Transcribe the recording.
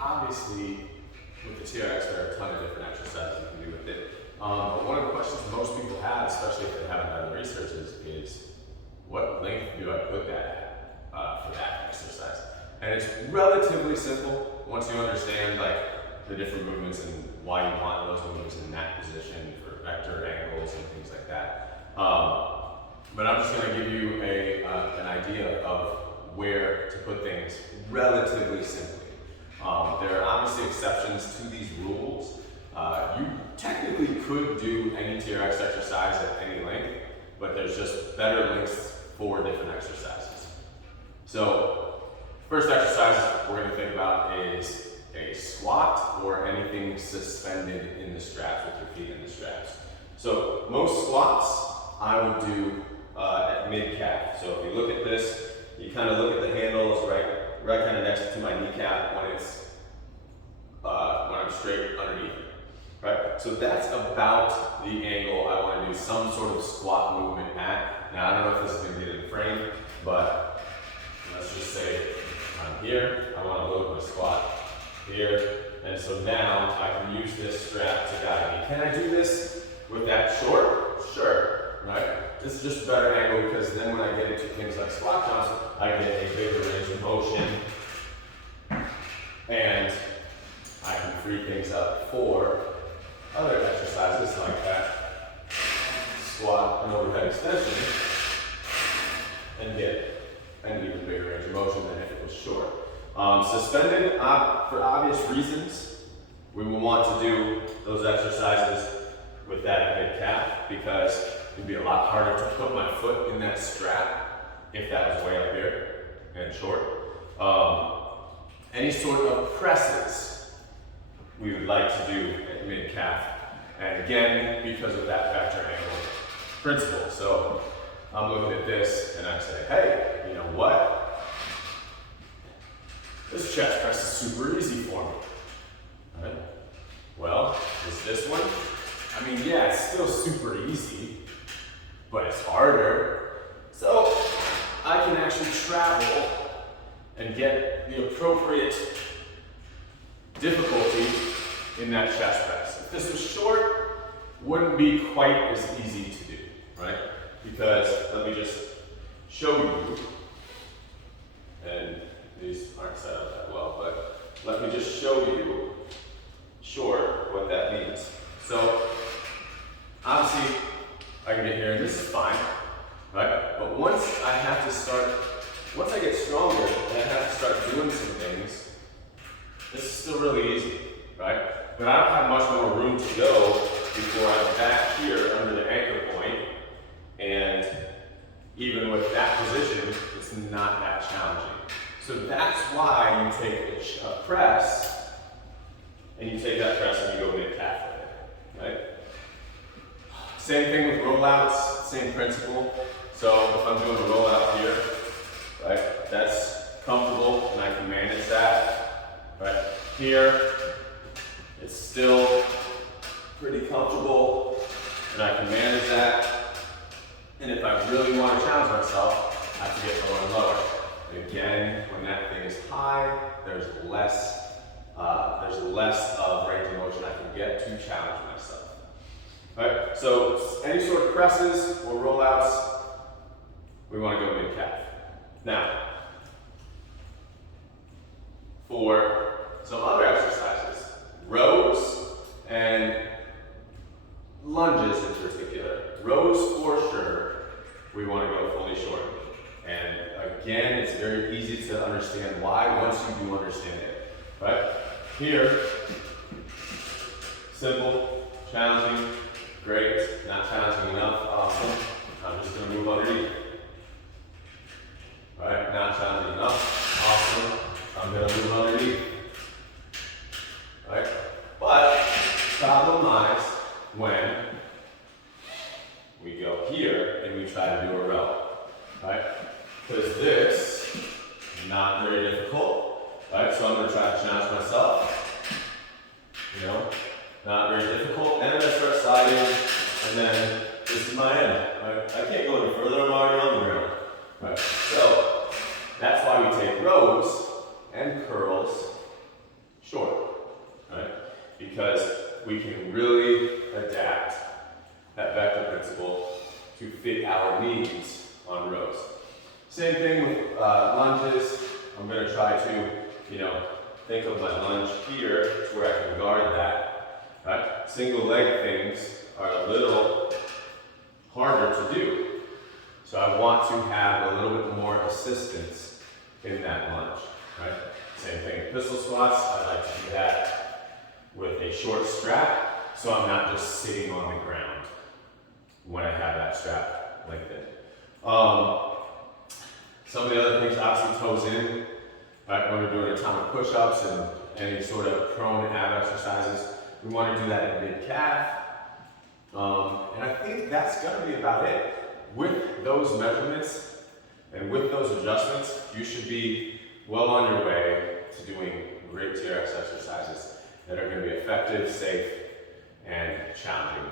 obviously, with the TRX, there are a ton of different exercises you can do with it. But one of the questions most people have, especially if they haven't done the research, is what length do I put that at for that exercise? And it's relatively simple once you understand like the different movements and why you want those movements in that position for vector angles and things like that. But I'm just going to give you an idea of where to put things relatively simply. There are obviously exceptions to these rules. You technically could do any TRX exercise at any length, but there's just better lengths for different exercises. So, first exercise we're going to think about is a squat or anything suspended in the straps with your feet in the straps. So, most squats I would do at mid-calf. So, if you look at this, you kind of look at the handles right kind of next to my kneecap when I'm straight underneath it, right? So that's about the angle I want to do some sort of squat movement at. Now I don't know if this is going to get in the frame, but let's just say I'm here. I want to load my squat here, and so now I can use this strap to guide me. Can I do this with that short? Sure, right? This is just a better angle because then when I get into things like squat jumps, I get a bigger range of motion and I can free things up for other exercises like that squat and overhead extension and get an even bigger range of motion than if it was short. Suspended, for obvious reasons, we will want to do those exercises with that mid-calf because it'd be a lot harder to put my foot in that strap if that was way up here and short. Any sort of presses we would like to do at mid-calf. And again, because of that vector angle principle. So I'm looking at this and I say, hey, you know what? This chest press is super easy for me. All right? Well, is this one? I mean, yeah, it's still super easy, but it's harder. So I can actually travel and get the appropriate difficulty in that chest press. If this was short, wouldn't be quite as easy to do, right? Because let me just show you, and these aren't set up that well, but let me just show you short what that means. So obviously I can get here and this is fine, right? But once I get stronger and I have to start doing some things, this is still really easy, right? But I don't have much more room to go before I'm back here under the anchor point, and even with that position, it's not that challenging. So that's why you take a press, and you take that press and you go mid-calf with it, right? Same thing with rollouts, same principle. So if I'm doing a rollout here, right, that's comfortable and I can manage that, right? Here, it's still pretty comfortable and I can manage that. And if I really want to challenge myself, I have to get lower and lower. And again, when that thing is high, there's less of range of motion I can get to challenge myself. Alright, so any sort of presses or rollouts, we want to go mid-calf. Now, for some other exercises, rows and lunges in particular. Rows for sure, we want to go fully short. And again, it's very easy to understand why once you do understand it. Right? Here, simple, challenging, great, not challenging enough, awesome. I'm just going to move underneath. Right? Not challenging enough, awesome. I'm going to move underneath. Right? But problem lies when we go here and we try to do a row. Right? Because this is not very difficult. Right? So I'm going to try to challenge myself. You know? Not very difficult. And I'm going to start sliding, and then this is my end. Right? I can't go any further, I'm already on the ground. Right? So that's why we take rows and curls short. because we can really adapt that vector principle to fit our needs on rows. Same thing with lunges. I'm going to try to, think of my lunge here to where I can guard that. Right? Single leg things are a little harder to do. So I want to have a little bit more assistance in that lunge. Right? Same thing with pistol squats. I like to do that with a short strap, so I'm not just sitting on the ground when I have that strap lengthened. Some of the other things, obviously toes in, right? When we're doing atomic push-ups and any sort of prone ab exercises, we want to do that in mid-calf. And I think that's going to be about it. With those measurements and with those adjustments, you should be well on your way to doing great TRX exercises that are going to be effective, safe, and challenging